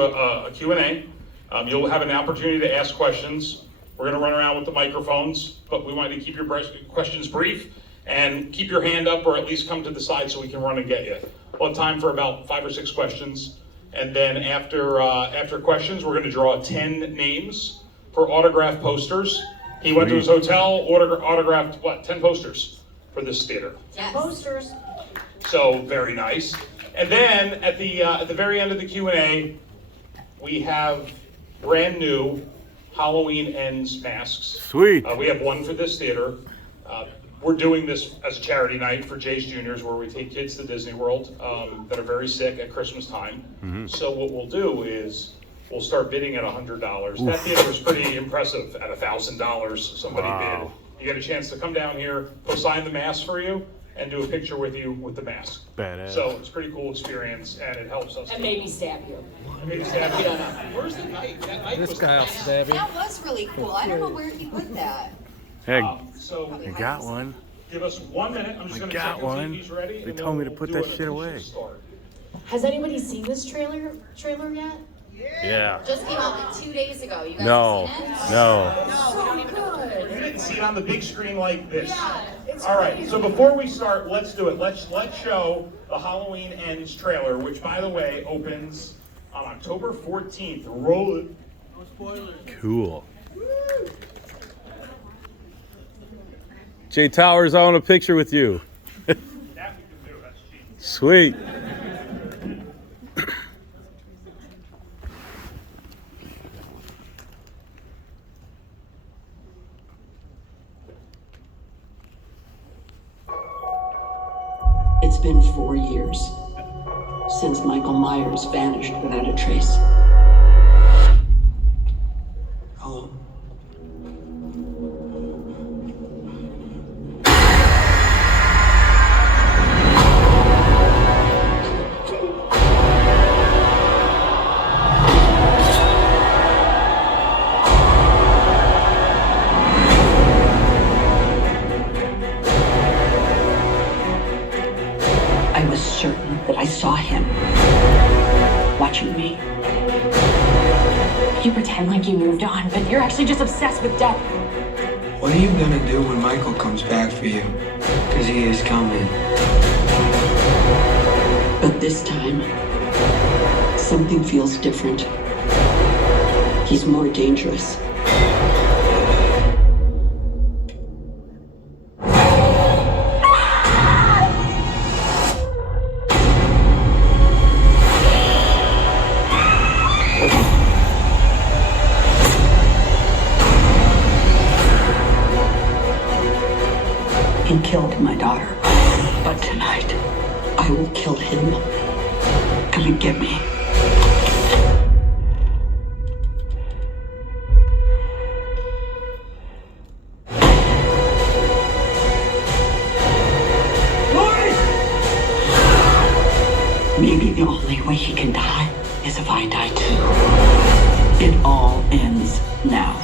a Q&A. You'll have an opportunity to ask questions. We're going to run around with the microphones, but we want you to keep your questions brief and keep your hand up or at least come to the side so we can run and get you. We'll have time for about 5 or 6 questions. And then after questions, we're going to draw 10 names for autograph posters. He went to his hotel, autographed, 10 posters for this theater. Yes. Posters. So, very nice. And then at the very end of the Q&A, we have brand new Halloween Ends masks. Sweet. We have one for this theater. We're doing this as a charity night for Jay's Juniors, where we take kids to Disney World that are very sick at Christmas time. Mm-hmm. So what we'll do is we'll start bidding at $100. Oof. That theater was pretty impressive at $1,000. Somebody bid. You get a chance to come down here. We'll sign the mask for you and do a picture with you with the mask. Badass. So it's a pretty cool experience, and it helps us. And maybe stab you. And maybe stab you. Where's the knife? That knife This guy will stab you. That was really cool. I don't know where he put that. Hey, so I got one. give us 1 minute. I'm just going to check and see if he's ready. They and told me then to put we'll that do shit an away. official start. Has anybody seen this trailer yet? Yeah. Just came out 2 days ago. You guys No. have seen it? No. No, we don't even know. You didn't see it on the big screen like this. Yeah, it's All right, crazy. so before we start, let's do it. Let's show the Halloween Ends trailer, which, by the way, opens on October 14th. Roll it. No spoilers. Cool. Jay Towers, I want a picture with you. That we can do. That's cheap. Sweet. It's been 4 years since Michael Myers vanished without a trace. Hello. I was certain that I saw him watching me. You pretend like you moved on, but you're actually just obsessed with death. What are you gonna do when Michael comes back for you? Because he is coming. But this time, something feels different. He's more dangerous. He killed my daughter. But tonight, I will kill him. Come and get me. Maybe the only way he can die is if I die too. It all ends now.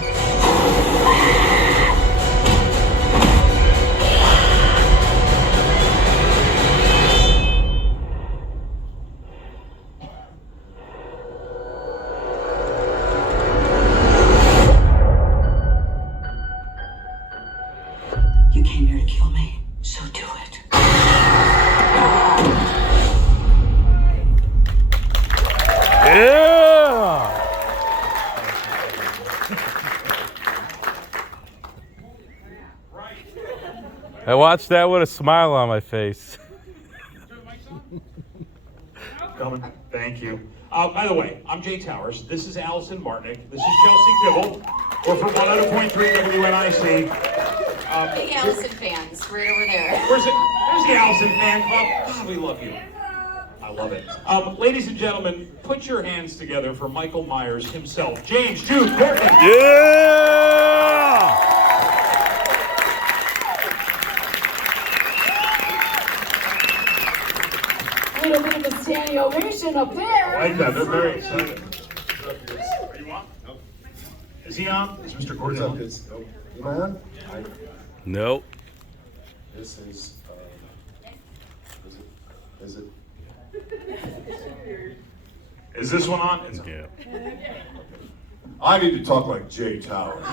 You came here to kill me, so do it. Yeah. I watched that with a smile on my face. Coming. Thank you. By the way, I'm Jay Towers. This is Allison Martnick. This is Chelsea Kibble. We're from 100.3 WNIC. Big Allison fans, right over there. Where's it? There's the Allison fan club. God, we love you. I love it. Ladies and gentlemen, put your hands together for Michael Myers himself. James, Jude, Courtney. Yeah. A little bit of a standing ovation up there. I like that. They're very excited. Are you on? No. Is he on? Is Mr. Courtney on? Am I on? Nope. This is it? Is this one on? It's on. Yeah. I need to talk like Jay Towers.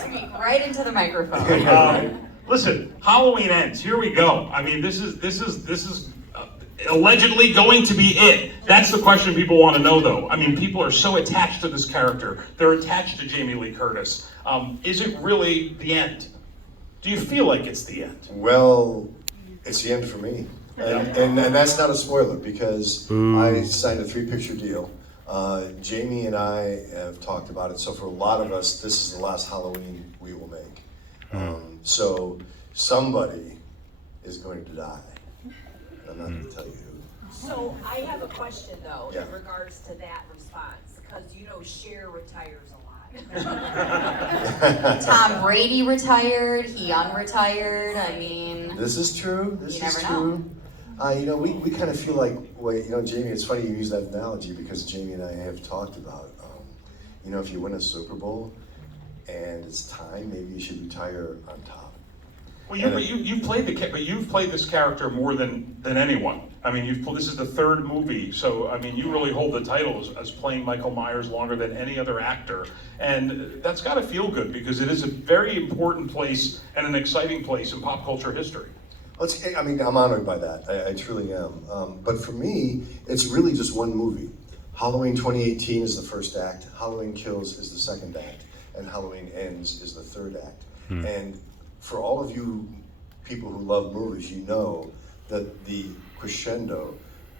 Speak right into the microphone. Listen, Halloween ends. Here we go. I mean, this is allegedly going to be it. That's the question people want to know, though. I mean, people are so attached to this character. They're attached to Jamie Lee Curtis. Is it really the end? Do you feel like it's the end? Well, it's the end for me. And that's not a spoiler because I signed a 3-picture deal. Jamie and I have talked about it. So for a lot of us, this is the last Halloween we will make. So somebody is going to die. I'm not going to tell you who. So I have a question though, Yeah. in regards to that response, because Cher retires a lot. Tom Brady retired, he unretired, I mean, This is true. This You is never know. true. We kind of feel like, wait, Jamie, it's funny you use that analogy because Jamie and I have talked about, if you win a Super Bowl and it's time, maybe you should retire on top. Well, you've played you've played this character more than anyone. I mean, this is the 3rd movie, so I mean, you really hold the title as playing Michael Myers longer than any other actor, and that's got to feel good because it is a very important place and an exciting place in pop culture history. I'm honored by that. I truly am. But for me, it's really just one movie. Halloween 2018 is the first act. Halloween Kills is the second act, and Halloween Ends is the third act. And for all of you people who love movies, you know that the crescendo,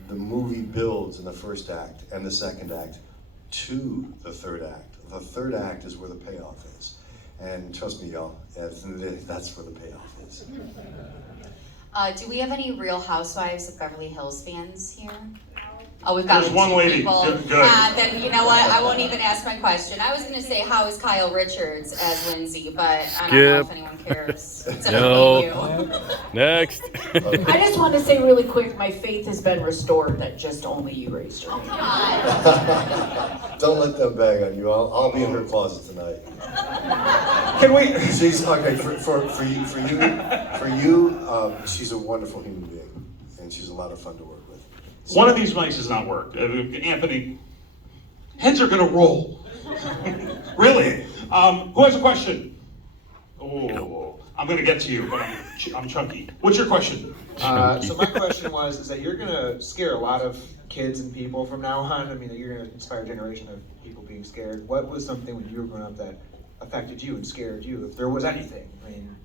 the movie builds in the first act and the second act to the third act. The third act is where the payoff is. And trust me, y'all, that's where the payoff is. do we have any Real Housewives of Beverly Hills fans here? Oh, we've got There's one 2 lady. people. Good. Then you know what? I won't even ask my question. I was going to say, how is Kyle Richards as Lindsay? But I don't know if anyone cares. Except No. for you. Next. I just want to say really quick, my faith has been restored that just only you raised your hand. Don't let them bag on you. I'll be in her closet tonight. Can we? She's okay for you. She's a wonderful human being, and she's a lot of fun to work with. So, One of these mics does not work. Anthony, heads are gonna roll. Really? Who has a question? Oh, I'm gonna get to you, but I'm chunky. What's your question? So my question is that you're gonna scare a lot of kids and people from now on. I mean, you're gonna inspire a generation of people being scared. What was something when you were growing up that affected you and scared you, if there was anything? I mean,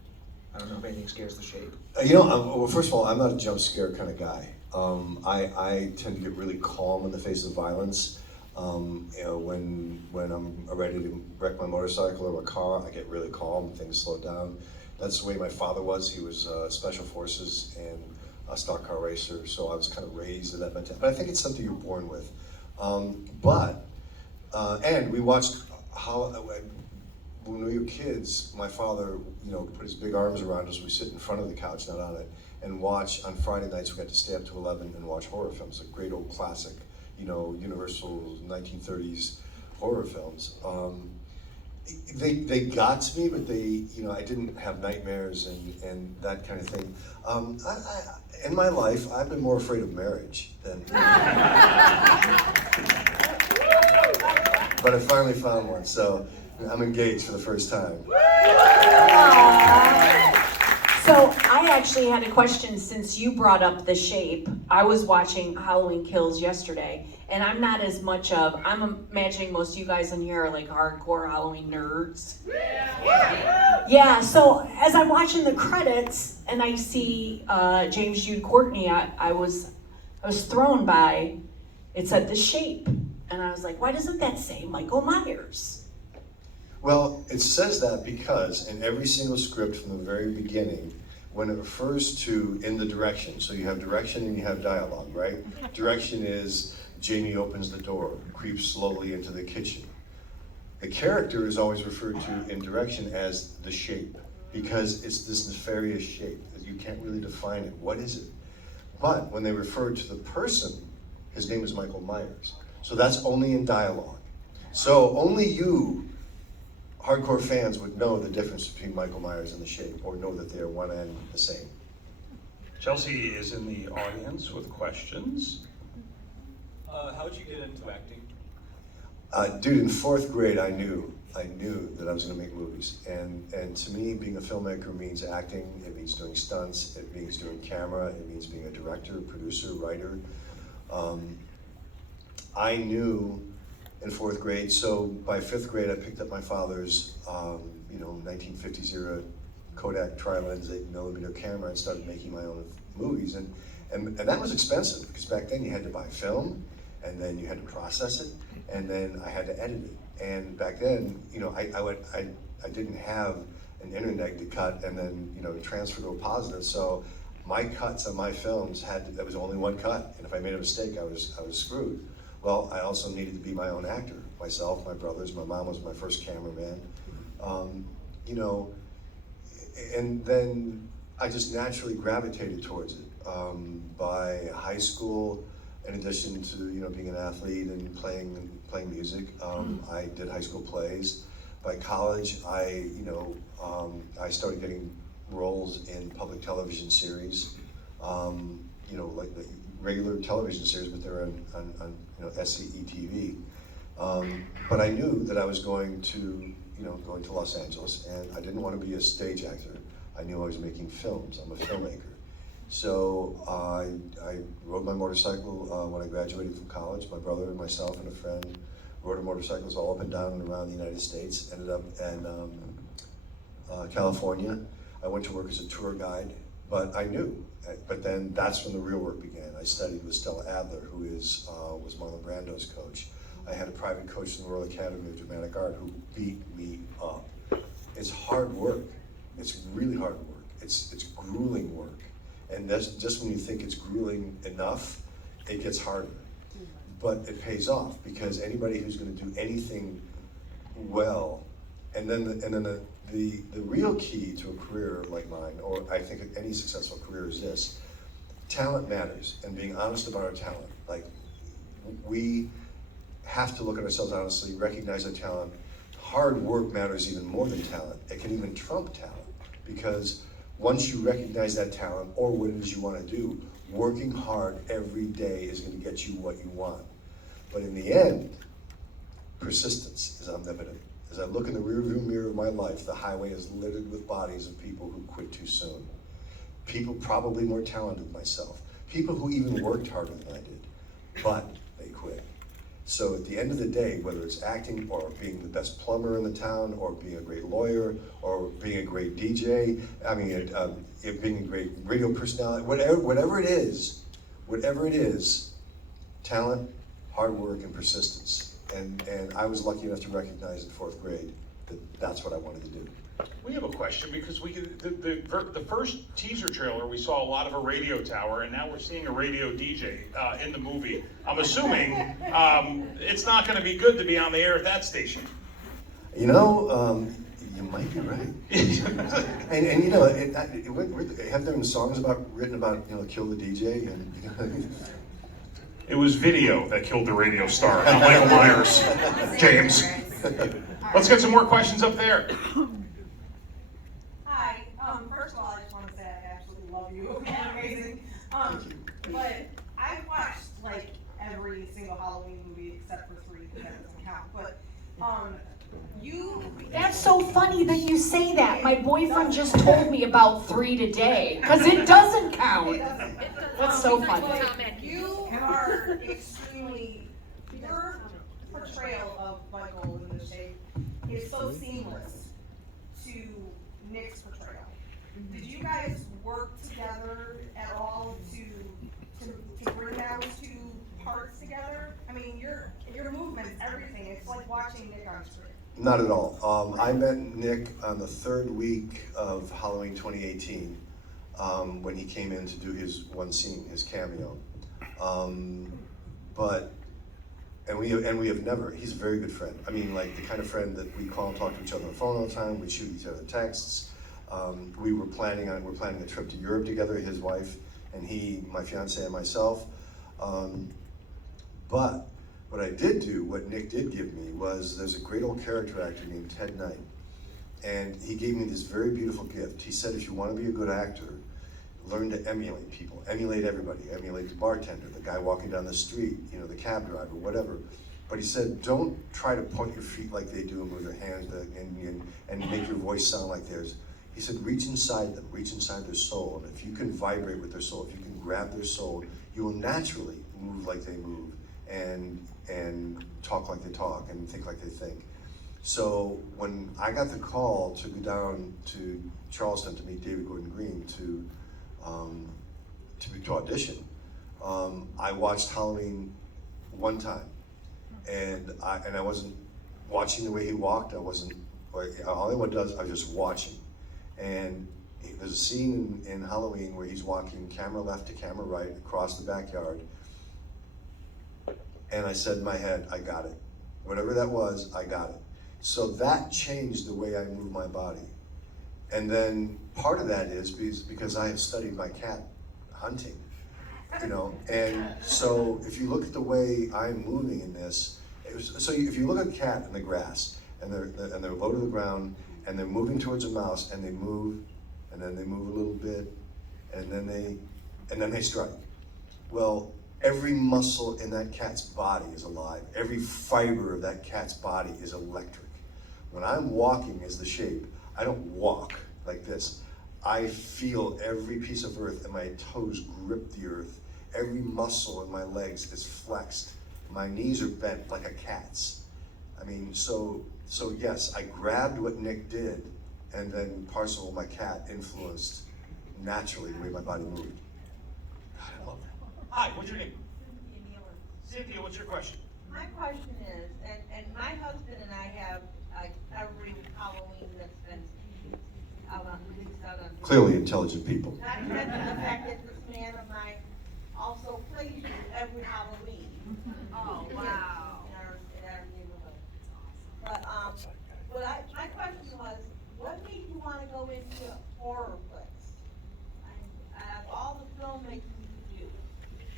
I don't know if anything scares the shape. well, first of all, I'm not a jump scare kind of guy. I tend to get really calm in the face of violence. When I'm ready to wreck my motorcycle or a car, I get really calm, things slow down. That's the way my father was. He was Special Forces and a stock car racer, so I was kind of raised in that mentality. But I think it's something you're born with. And we watched when we were kids, my father, put his big arms around us. We sit in front of the couch, not on it, and watch. On Friday nights, we got to stay up to 11 and watch horror films, like great old classic, Universal 1930s horror films. They got to me, but I didn't have nightmares and that kind of thing. In my life, I've been more afraid of marriage than. But I finally found one, so I'm engaged for the first time. So I actually had a question since you brought up the shape. I was watching Halloween Kills yesterday, and I'm not as much of, I'm imagining most of you guys in here are like hardcore Halloween nerds. Yeah, so as I'm watching the credits and I see James, Jude, Courtney, I was thrown by, it said The Shape. And I was like, why doesn't that say Michael Myers? Well, it says that because in every single script from the very beginning, when it refers to in the direction, so you have direction and you have dialogue, right? Direction is Jamie opens the door, creeps slowly into the kitchen. The character is always referred to in direction as the shape, because it's this nefarious shape that you can't really define it. What is it? But when they refer to the person, his name is Michael Myers. So that's only in dialogue. So only you, hardcore fans, would know the difference between Michael Myers and the shape, or know that they're one and the same. Chelsea is in the audience with questions. How'd you get into acting? Dude, in 4th grade, I knew that I was going to make movies, and to me, being a filmmaker means acting. It means doing stunts. It means doing camera. It means being a director, producer, writer. I knew in 4th grade. So by 5th grade, I picked up my father's, 1950s era Kodak tri-lens 8mm camera and started making my own movies, and that was expensive because back then you had to buy film, and then you had to process it, and then I had to edit it. And back then, I didn't have an internet to cut and then transfer to a positive. So my cuts on my films there was only one cut, and if I made a mistake, I was screwed. Well, I also needed to be my own actor. Myself, my brothers, my mom was my first cameraman. And then I just naturally gravitated towards it. By high school, in addition to being an athlete and playing music, I did high school plays. By college, I started getting roles in public television series, like the regular television series, but they're on SCE TV. But I knew that I was going to Los Angeles, and I didn't want to be a stage actor. I knew I was making films. I'm a filmmaker. So I rode my motorcycle when I graduated from college. My brother and myself and a friend rode our motorcycles all up and down and around the United States. Ended up in California. I went to work as a tour guide, but I knew. But then that's when the real work began. I studied with Stella Adler, who was Marlon Brando's coach. I had a private coach in the Royal Academy of Dramatic Art who beat me up. It's hard work. It's really hard work. It's grueling work. And that's just when you think it's grueling enough, it gets harder. But it pays off, because anybody who's going to do anything well, and then the real key to a career like mine, or I think any successful career, is this: talent matters, and being honest about our talent. Like, we have to look at ourselves honestly, recognize our talent. Hard work matters even more than talent. It can even trump talent, because once you recognize that talent or what it is you want to do, working hard every day is going to get you what you want. But in the end, persistence is omnipotent. As I look in the rearview mirror of my life, the highway is littered with bodies of people who quit too soon. People probably more talented than myself. People who even worked harder than I did, but they quit. So at the end of the day, whether it's acting or being the best plumber in the town, or being a great lawyer, or being a great DJ, being a great radio personality, whatever it is, talent, hard work, and persistence. And I was lucky enough to recognize in 4th grade that that's what I wanted to do. We have a question, because the first teaser trailer, we saw a lot of a radio tower, and now we're seeing a radio DJ in the movie. I'm assuming it's not going to be good to be on the air at that station. You might be right. and have there been songs written about kill the DJ and. It was video that killed the radio star, not Michael Myers. James. Let's get some more questions up there. Hi. First of all, I just want to say I absolutely love you. You're amazing. But I've watched like every single Halloween movie except for 3, because that doesn't count. But That's so funny that you say that. My boyfriend just told me about 3 today, because it doesn't count. That's so funny. You are extremely, your portrayal of Michael in the shape is so seamless to Nick's portrayal. Did you guys work together at all to bring those 2 parts together? I mean, your movements, everything, it's like watching Nick on screen. Not at all. I met Nick on the 3rd week of Halloween 2018, when he came in to do his one scene, his cameo. We have never, he's a very good friend. I mean, like the kind of friend that we call and talk to each other on the phone all the time, we shoot each other texts. We're planning a trip to Europe together, his wife and he, my fiance and myself. But what I did do, what Nick did give me, was there's a great old character actor named Ted Knight. And he gave me this very beautiful gift. He said, if you want to be a good actor, learn to emulate people, emulate everybody, emulate the bartender, the guy walking down the street, you know, the cab driver, whatever. But he said, don't try to point your feet like they do and move your hands and make your voice sound like theirs. He said, reach inside them, reach inside their soul. And if you can vibrate with their soul, if you can grab their soul, you will naturally move like they move and talk like they talk and think like they think. So when I got the call to go down to Charleston to meet David Gordon Green to audition, I watched Halloween one time, and I wasn't watching the way he walked. I wasn't. All anyone does, I was just watching. And there's a scene in Halloween where he's walking camera left to camera right across the backyard. And I said in my head, I got it. Whatever that was, I got it. So that changed the way I move my body. And then part of that is because I have studied my cat hunting, you know. And so if you look at the way I'm moving in this, if you look at a cat in the grass and they're low to the ground and they're moving towards a mouse and they move and then they move a little bit and then they strike. Well, every muscle in that cat's body is alive. Every fiber of that cat's body is electric. When I'm walking as the shape, I don't walk like this. I feel every piece of earth and my toes grip the earth. Every muscle in my legs is flexed. My knees are bent like a cat's. I mean, so yes, I grabbed what Nick did, and then parcel of my cat influenced naturally the way my body moved. God, I love that. Hi, what's your name? Cynthia, what's your question? My question is, and my husband and I have, every Halloween that's been out on, released out on. Clearly intelligent people. Not to mention the fact that this man of mine also plays you every Halloween. Oh, wow. In our neighborhood. But, my question was, what made you want to go into horror flicks? Out of all the filmmaking you do.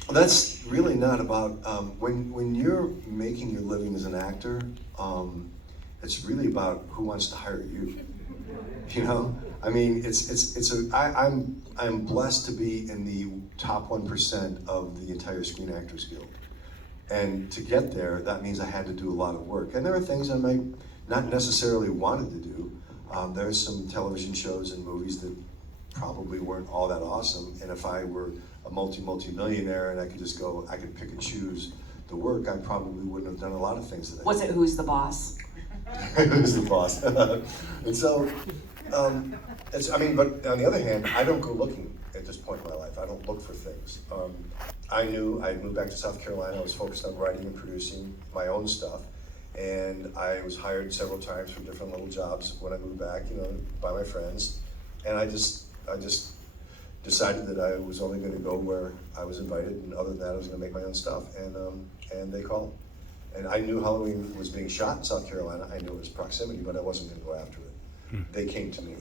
Well, that's really not about, when you're making your living as an actor, it's really about who wants to hire you. You know, I mean, I'm blessed to be in the top 1% of the entire Screen Actors Guild. And to get there, that means I had to do a lot of work. And there are things I might not necessarily wanted to do. There's some television shows and movies that probably weren't all that awesome. And if I were a multi-millionaire and I could pick and choose the work, I probably wouldn't have done a lot of things that I Was did. it Who's the Boss? Who's the boss? And so, but on the other hand, I don't go looking at this point in my life. I don't look for things. I knew I'd moved back to South Carolina. I was focused on writing and producing my own stuff. And I was hired several times for different little jobs when I moved back, you know, by my friends. And I just decided that I was only going to go where I was invited, and other than that, I was going to make my own stuff. And they called. And I knew Halloween was being shot in South Carolina. I knew it was proximity, but I wasn't going to go after it. They came to me.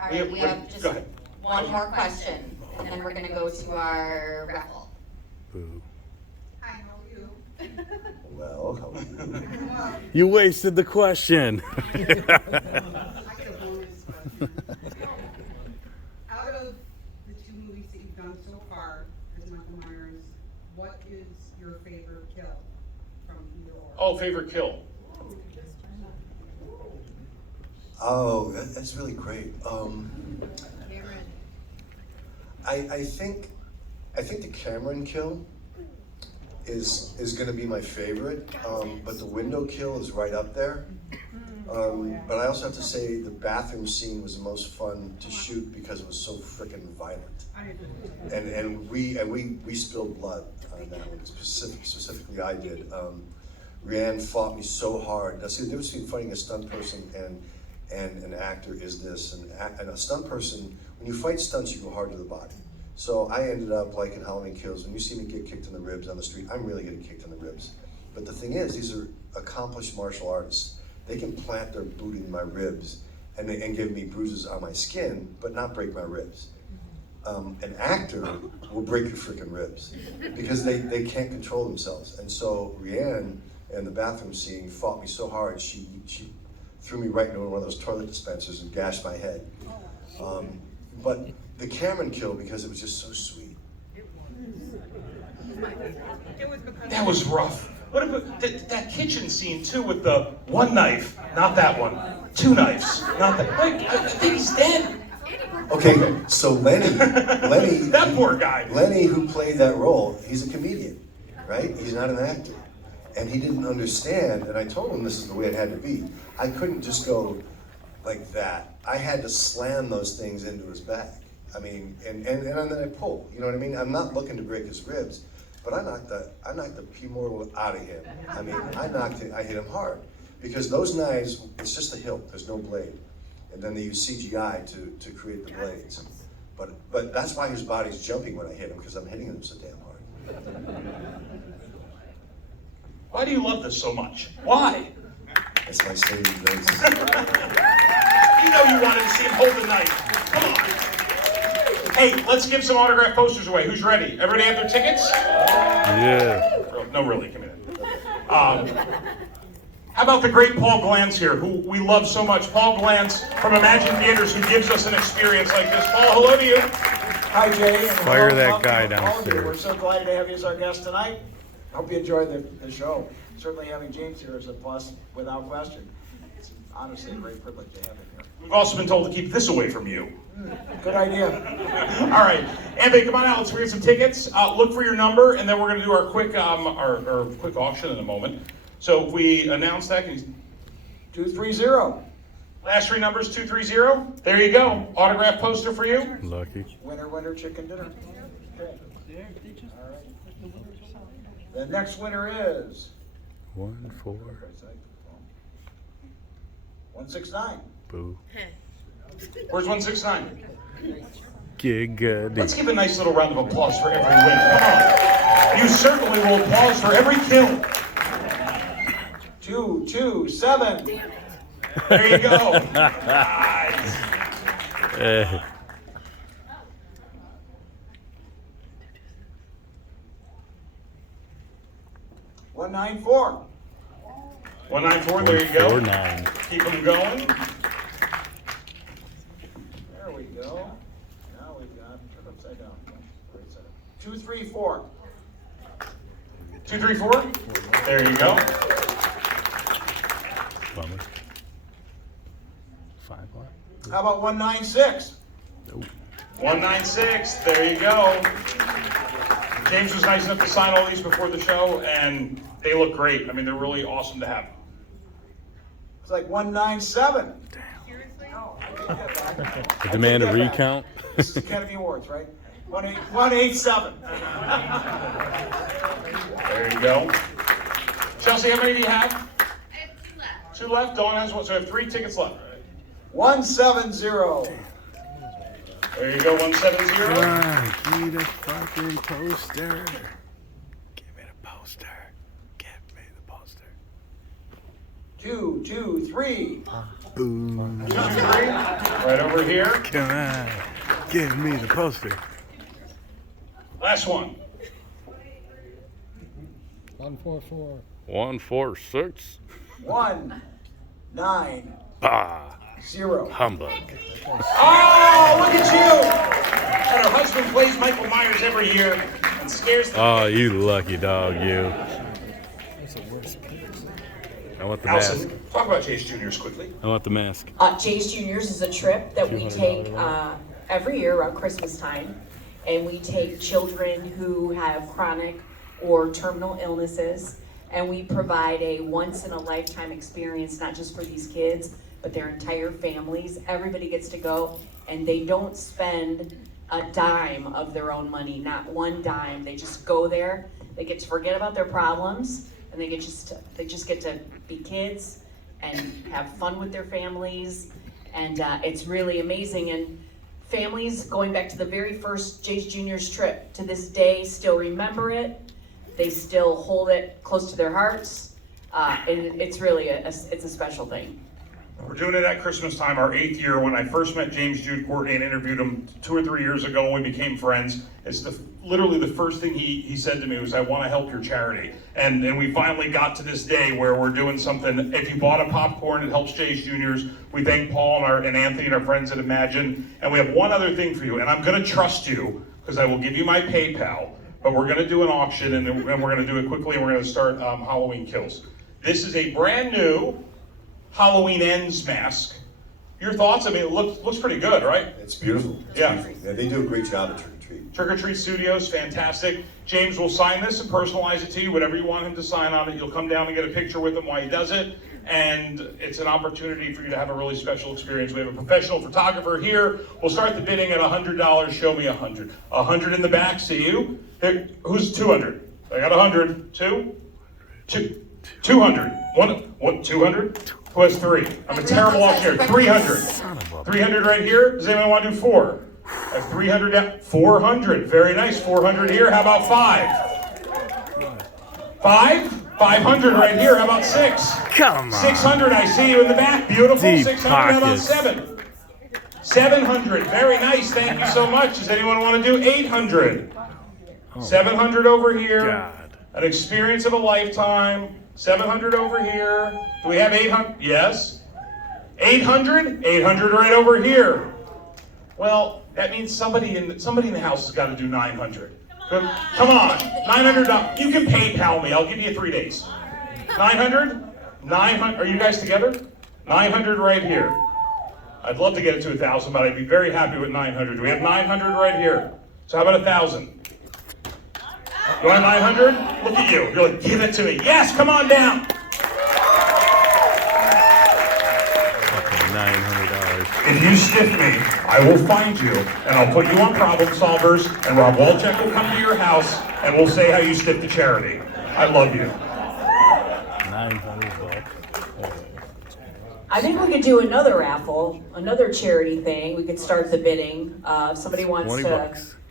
All right, we have just one more question, and then we're gonna go to our raffle. Boo. I know you. Well, how are you? You wasted the question. I get a bonus question. Out of the two movies that you've done so far as Michael Myers, what is your favorite kill from either or? Oh, favorite kill. Oh, that's really great. I think the Cameron kill is going to be my favorite, but the window kill is right up there. But I also have to say the bathroom scene was the most fun to shoot because it was so freaking violent. And we spilled blood on that one. Specifically, I did. Rianne fought me so hard. Now, see, the difference between fighting a stunt person and an actor is this. And a stunt person, when you fight stunts, you go hard to the body. So I ended up like in Halloween Kills, when you see me get kicked in the ribs on the street, I'm really getting kicked in the ribs. But the thing is, these are accomplished martial artists. They can plant their boot in my ribs and give me bruises on my skin, but not break my ribs. An actor will break your freaking ribs because they can't control themselves. And so Rianne in the bathroom scene fought me so hard, she threw me right into one of those toilet dispensers and gashed my head. But the Cameron kill, because it was just so sweet. That was rough. What about that kitchen scene too with the one knife, not that one, two knives, not that. Wait, I think he's dead. Okay, so Lenny, that poor guy. Lenny, who played that role, he's a comedian, right? He's not an actor. And he didn't understand, and I told him this is the way it had to be. I couldn't just go like that. I had to slam those things into his back. I mean, and then I pull, you know what I mean? I'm not looking to break his ribs, but I knocked the P-mortal out of him. I mean, I hit him hard. Because those knives, it's just a hilt, there's no blade. And then they use CGI to create the blades. But that's why his body's jumping when I hit him, because I'm hitting him so damn hard. Why do you love this so much? Why? It's my saving grace. You know you wanted to see him hold the knife. Come on. Hey, let's give some autograph posters away. Who's ready? Everybody have their tickets? Yeah. No, really, come in. How about the great Paul Glantz here, who we love so much. Paul Glantz from Imagine Theaters, who gives us an experience like this. Paul, hello to you. Hi, Jay. And Fire hello, that welcome guy to all of you. We're downstairs. so delighted to have you as our guest tonight. Hope you enjoyed the show. Certainly having James here is a plus, without question. It's honestly a great privilege to have him here. We've also been told to keep this away from you. Good idea. All right, Anthony, come on out. Let's get some tickets. Look for your number, and then we're going to do our quick quick auction in a moment. So if we announce that, can you... 230. Last three numbers, 230. There you go. Autograph poster for you. Lucky. Winner, chicken dinner. Okay. All right. The next winner is 1-4. 169. Boo. Where's 169? Giggity. Let's give a nice little round of applause for every win. Come on. You certainly will applause for every kill. 227. There you go. Nice. Hey. 194. 194. There you go. 149. Keep them going. There we go. Now we've got, turn upside down. 234. 234. There you go. Bummer. 5 what? How about 196? Nope. 196. There you go. James was nice enough to sign all these before the show, and they look great. I mean, they're really awesome to have. It's like 197. A demand a recount? This is Academy Awards, right? 187. There you go. Chelsea, how many do you have? I have 2 left. 2 left. Dawn has 1, so I have 3 tickets left. 170. There you go, 170. Give me the fucking poster. Give me the poster. Give me the poster. 223. Boom. 223. Right over here. Come on. Give me the poster. Last one. 144. 146. 190. Bah. Humbug. Oh, look at you! And her husband plays Michael Myers every year and scares the Oh, you lucky dog, you. I want the mask. Allison, talk about Chase Juniors quickly. I want the mask. Jay's Juniors is a trip that we take every year around Christmas time, and we take children who have chronic or terminal illnesses, and we provide a once-in-a-lifetime experience, not just for these kids, but their entire families. Everybody gets to go, and they don't spend a dime of their own money, not one dime. They just go there, they get to forget about their problems, and they just get to be kids and have fun with their families, and it's really amazing. And families, going back to the very first Jay's Juniors trip, to this day still remember it. They still hold it close to their hearts, and it's really it's a special thing. We're doing it at Christmas time, our 8th year. When I first met James, Jude, Courtney, and interviewed him 2 or 3 years ago when we became friends, it's the literally the first thing he said to me was, I want to help your charity. And we finally got to this day where we're doing something. If you bought a popcorn, it helps Jay's Juniors. We thank Paul and Anthony and our friends at Imagine. And we have one other thing for you, and I'm going to trust you because I will give you my PayPal, but we're going to do an auction, and we're going to do it quickly, and we're going to start Halloween Kills. This is a brand new Halloween Ends mask. Your thoughts? I mean, it looks pretty good, right? It's beautiful. It's Yeah. beautiful. Yeah, they do a great job at Trick or Treat. Trick or Treat Studios, fantastic. James will sign this and personalize it to you, whatever you want him to sign on it. You'll come down and get a picture with him while he does it, and it's an opportunity for you to have a really special experience. We have a professional photographer here. We'll start the bidding at $100. Show me 100. 100 in the back. See you. Here, who's 200? I got 100. 200. One. 200. Who has 3? I'm a terrible auctioneer. 300. 300 right here. Does anyone want to do 4? I have 300 down. 400. Very nice. 400 here. How about 5? 5? 500 right here. How about 6? Come on. 600. I see you in the back. Beautiful. Deep 600. How about pockets. 7? 700. Very nice. Thank you so much. Does anyone want to do 800? 700 over here. God. An experience of a lifetime. 700 over here. Do we have 800? Yes. 800? 800 right over here. Well, that means somebody in the house has got to do 900. Come on, $900. You can PayPal me. I'll give you 3 days. 900? 900. Are you guys together? 900 right here. I'd love to get it to 1,000, but I'd be very happy with 900. Do we have 900 right here? So how about 1,000? You want 900? Look at you. You're like, give it to me. Yes, come on down. $900. If you stiff me, I will find you, and I'll put you on Problem Solvers, and Rob Walchek will come to your house, and we'll say how you stiff the charity. I love you. $900. I think we could do another raffle, another charity thing. We could start the bidding. If somebody wants to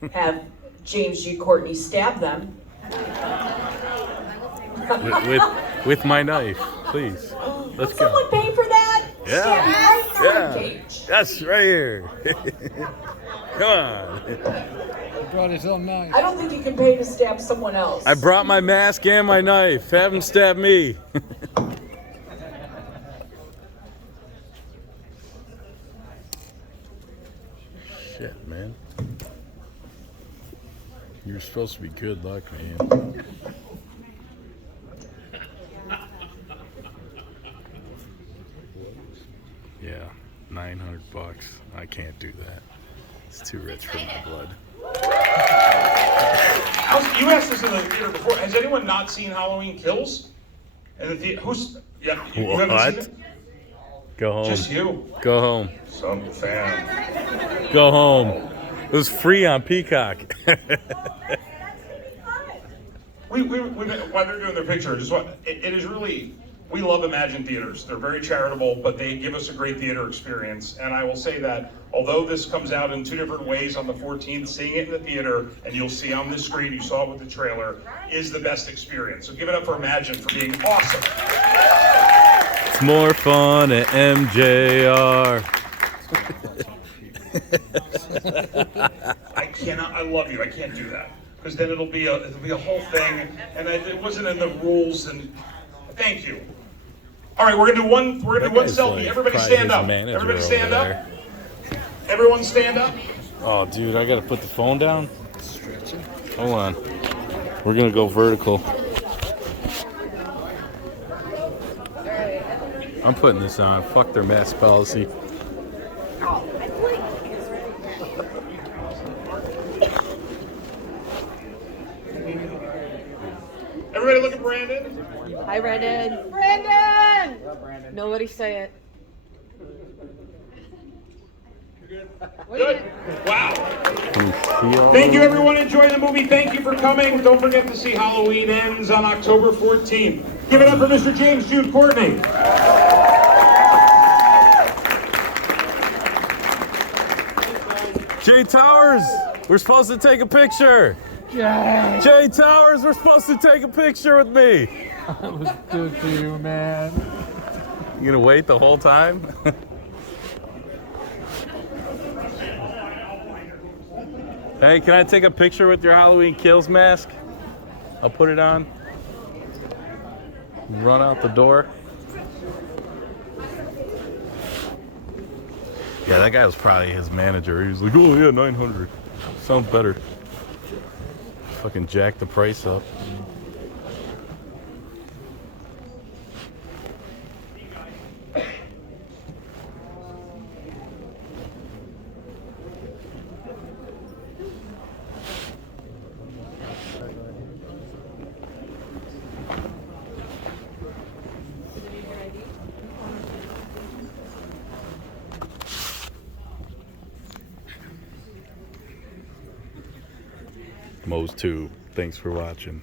$20. have James, Jude, Courtney stab them. with my knife, please. Let's Would go. someone pay for that? Yeah. Stab me right in the Yeah. ribcage. That's right here. Come on. He brought his own knife. I don't think you can pay to stab someone else. I brought my mask and my knife. Have him stab me. Shit, man. You're supposed to be good luck, man. Yeah, $900. I can't do that. It's too rich for my blood. You asked this in the theater before. Has anyone not seen Halloween Kills? And the theater, you haven't seen it? Go home. Just you. Go home. Some fan. Go home. It was free on Peacock. While they're doing their picture, it is really, we love Imagine Theaters. They're very charitable, but they give us a great theater experience. And I will say that although this comes out in 2 different ways on the 14th, seeing it in the theater, and you'll see on the screen, you saw it with the trailer, is the best experience. So give it up for Imagine for being awesome. It's more fun at MJR. I love you. I can't do that because then it'll be a whole thing, and it wasn't in the rules. And thank you. All right, we're gonna do one selfie. Like Everybody stand up. manager Everybody stand over up. Everyone stand up. Oh, dude, I gotta put the phone down. Hold on. We're gonna go vertical. I'm putting this on. Fuck their mask policy. Everybody look at Brandon. Hi, Brandon. Brandon! Nobody say it. Good. Wow. Thank you, everyone. Enjoy the movie. Thank you for coming. Don't forget to see Halloween Ends on October 14th. Give it up for Mr. James Jude Courtney. Jay Towers, we're supposed to take a picture. Jay Towers, we're supposed to take a picture with me. That was good for you, man. You gonna wait the whole time? Hey, can I take a picture with your Halloween Kills mask? I'll put it on. Run out the door. Yeah, that guy was probably his manager. He was like, oh yeah, 900. Sounds better. Fucking jack the price up. Mo's 2. Thanks for watching.